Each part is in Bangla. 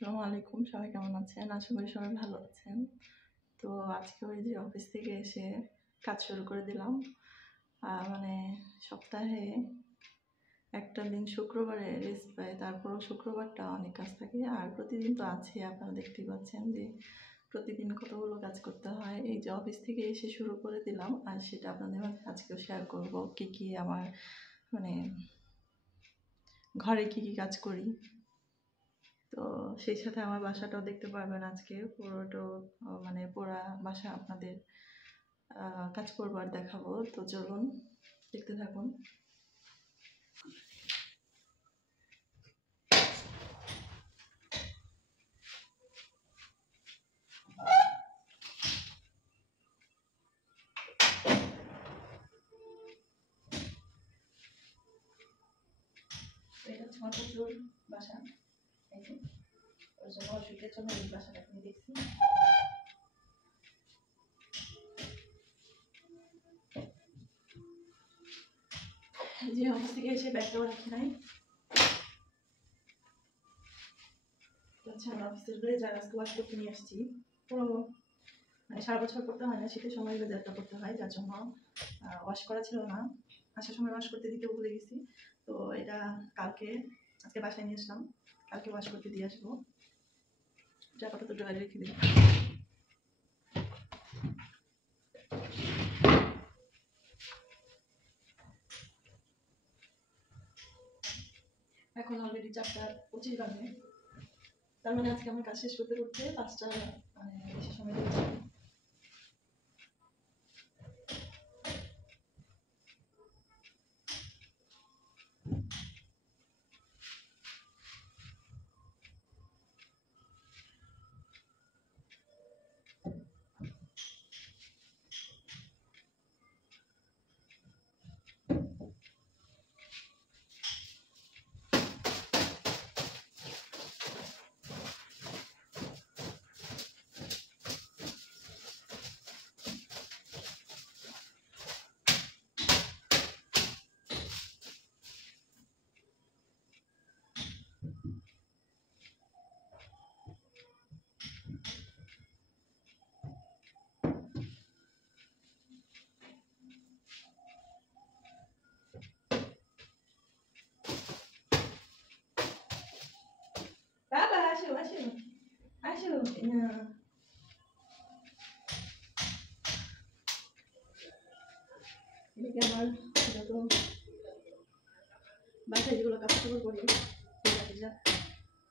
আসসালামু আলাইকুম, সবাই কেমন আছেন? আশা করি সবাই ভালো আছেন। তো আজকে ওই যে অফিস থেকে এসে কাজ শুরু করে দিলাম। মানে সপ্তাহে একটা দিন শুক্রবারে রেস্ট পাই, তারপরও শুক্রবারটা অনেক কাজ থাকে। আর প্রতিদিন তো আছে, আপনারা দেখতেই পাচ্ছেন যে প্রতিদিন কতগুলো কাজ করতে হয়। এই যে অফিস থেকে এসে শুরু করে দিলাম, আর সেটা আপনাদের মাঝে আজকেও শেয়ার করব কি আমার মানে ঘরে কি কাজ করি। তো সেই সাথে আমার বাসাটাও দেখতে পারবেন আজকে পুরোটা, মানে পুরা বাসা আপনাদের কাজ করবো আর দেখাবো। তো চলুন দেখতে থাকুন। এটা হচ্ছে আমার প্রচুর বাসা, এই যে ওই জন্য অসুবিধার জন্য এই বাসাটা কিনে দেখছি। যে অফিস থেকে এসে ব্যাগটাও রাখি নাই, হচ্ছে আমার অফিসের ব্লেজার আজকে ওয়াশ করতে নিয়ে আসছি। পুরো মানে সারা বছর করতে হয় না, শীতের সময় ব্লেজারটা করতে হয়, যার জন্য ওয়াশ করা ছিল না। আসার সময় ওয়াশ করতে দিতে ভুলে গেছি। তো এটা আজকে বাসায় নিয়ে আসলাম, কালকে ওয়াশ করতে দিয়ে আসবো। এটা আপাতত ড্রয়ারে রেখে দিই। এখন অলরেডি 4:25 বাজে, তার মানে আজকে আমার কাজ শেষ করতে করতে 5টা মানে বেশি সময় লেগে যাবে। বাবা আসো আসো আসো না, এদিকে আমার যত বাসায় যেগুলো কাপড় টাপড় করি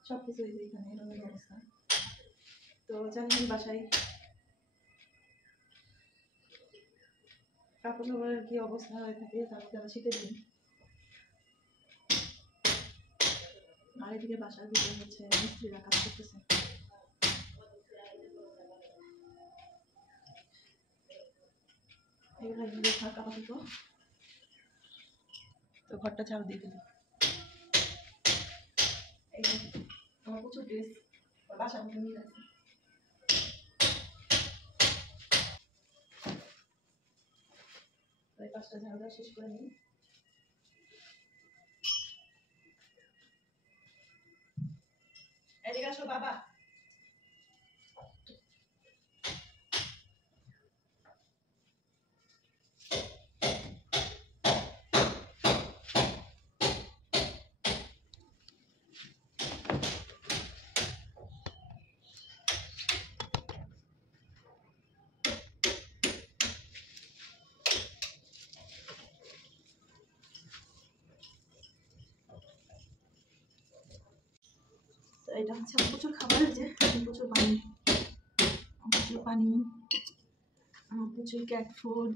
সব কিছু এখানে এরকম অবস্থা। তো জানি বাসায় কাপড় টাপড়ের কি অবস্থা হয়ে থাকে, তারপরে শীতের দিন। আর এদিকে বাসার ভিতরে হচ্ছে মিস্ত্রিরা কাজ করতেছে। এগুলো থাক আপাতত, তো ঘরটা ঝাড়ু দিয়ে দিল। এই যে আমার প্রচুর ড্রেস বাসার মধ্যে নিয়ে আছে। এই 5টা ঝাড়ু দেওয়া শেষ করে নিই। এদিকে আসো বাবা। এটা হচ্ছে প্রচুর খাবার, যে প্রচুর পানি, প্রচুর ক্যাট ফুড,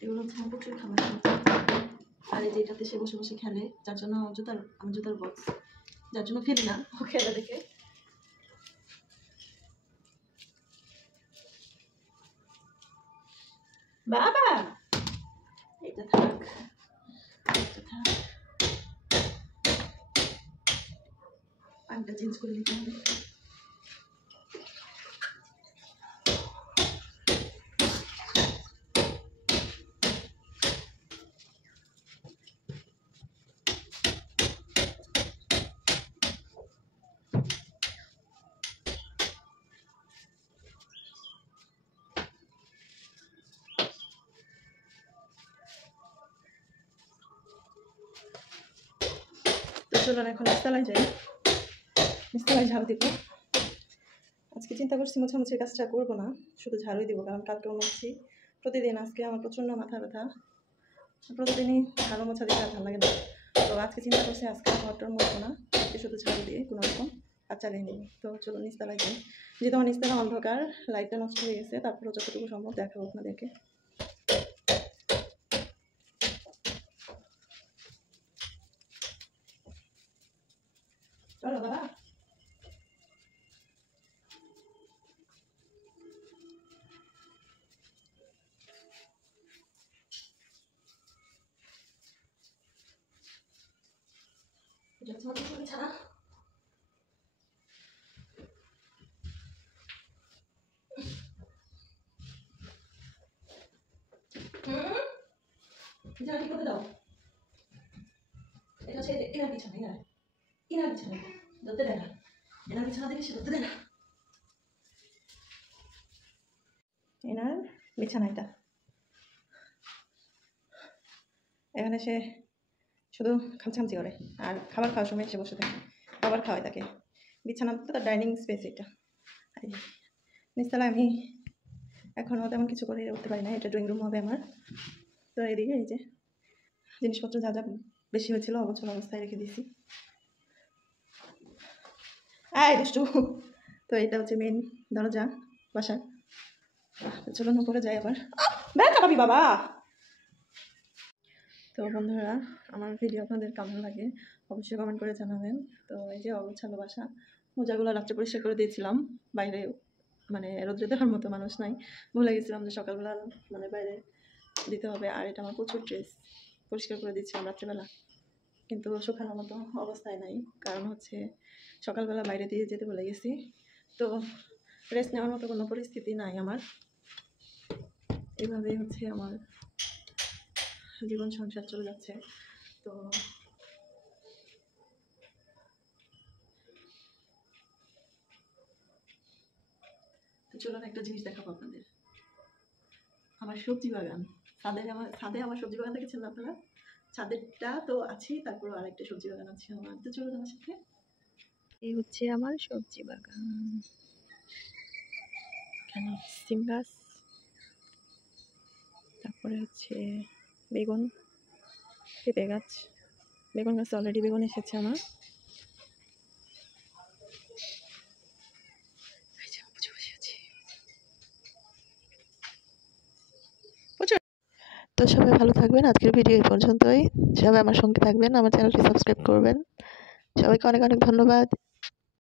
এগুলো হচ্ছে প্রচুর খাবার। আর এই যে এটাতে সে বসে বসে খেলে, যার জন্য আমার জুতার বক্স, যার জন্য ফেলি না ও খেলা দেখে। বাবা এটা থাক, পানিটা চেঞ্জ করে নিতে হবে। চলুন এখন নিচতলায় যাই, নিচতলায় ঝাড়ু দিব। আজকে চিন্তা করছি মোছামুছির কাজটা করবো না, শুধু ঝাড়ুই দিব, কারণ কালকেও মুছছি প্রতিদিন। আজকে আমার প্রচণ্ড মাথা ব্যথা, প্রতিদিনই ঝাড়ু মোছা দিতে আর ভালো লাগে না। তো আজকে চিন্তা করছি আজকে ঘরটার মুছবো না, আজকে শুধু ঝাড়ু দিয়ে কোনো রকম কাজ চালিয়ে নিব। তো চলুন নিচতলায় যাই। যেহেতু আমার নিচতলা অন্ধকার, লাইটটা নষ্ট হয়ে গেছে, তারপরেও যতটুকু সম্ভব দেখাবো আপনাদেরকে। চলো বাবা, ছাড়া ঠিক করতে দাও। এটা হচ্ছে এনার বিছানা, এনার বিছানা ধরতে দেয় না, এনার বিছানা থেকে সে ধরতে দেয় না। এনার বিছানা এটা, এখানে সে শুধু খামচামচি করে, আর খাবার খাওয়ার সময় সে বসে থাকে, খাবার খাওয়াই তাকে। বিছানা তো তার ডাইনিং স্পেস এটা। নিচতলায় আমি এখনও তেমন কিছু করে উঠতে পারি না, এটা ড্রয়িং রুম হবে আমার। তো এদিকে এই যে জিনিসপত্র যা যা বেশি হয়েছিল অবচল অবস্থায় রেখে দিয়েছি। দুষ্টু। তো এটা হচ্ছে মেন দরজা বাসার। চলুন উপরে যাই আবার। কাটাবি বাবা। তো বন্ধুরা, আমার ভিডিও আপনাদের কেমন লাগে অবশ্যই কমেন্ট করে জানাবেন। তো এই যে অগোছালো বাসা, মোজাগুলো রাত্রে পরিষ্কার করে দিয়েছিলাম, বাইরে মানে রোদ্রে দেওয়ার মতো মানুষ নাই, ভুলে গেছিলাম যে সকালবেলা মানে বাইরে দিতে হবে। আর এটা আমার প্রচুর ড্রেস পরিষ্কার করে দিচ্ছিলাম রাত্রেবেলা, কিন্তু শুকানোর মতো অবস্থায় নাই, কারণ হচ্ছে সকালবেলা বাইরে দিয়ে যেতে ভুলে গেছি। তো রেস্ট নেওয়ার মতো কোনো পরিস্থিতি নাই আমার। এইভাবেই হচ্ছে আমার জীবন সংসার চলে যাচ্ছে। তো চলুন একটা জিনিস দেখাবো আপনাদের, আমার সবজি বাগান। ছাদে আমার সবজি বাগান দেখেছেন না আপনারা? ছাদেরটা তো আছেই, তারপর আরেকটা সবজি বাগান আছে আমার। তো চলুন আমার সাথে। এই হচ্ছে আমার সবজি বাগান, এখানে সিম গাছ, তারপরে হচ্ছে বেগুন, পেঁপে গাছ। বেগুন গাছে অলরেডি বেগুন এসেছে আমার। তো সবাই ভালো থাকবেন, আজকের ভিডিও এই পর্যন্তই। সবাই আমার সঙ্গে থাকবেন, আমার চ্যানেলটি সাবস্ক্রাইব করবেন। সবাইকে অনেক অনেক ধন্যবাদ।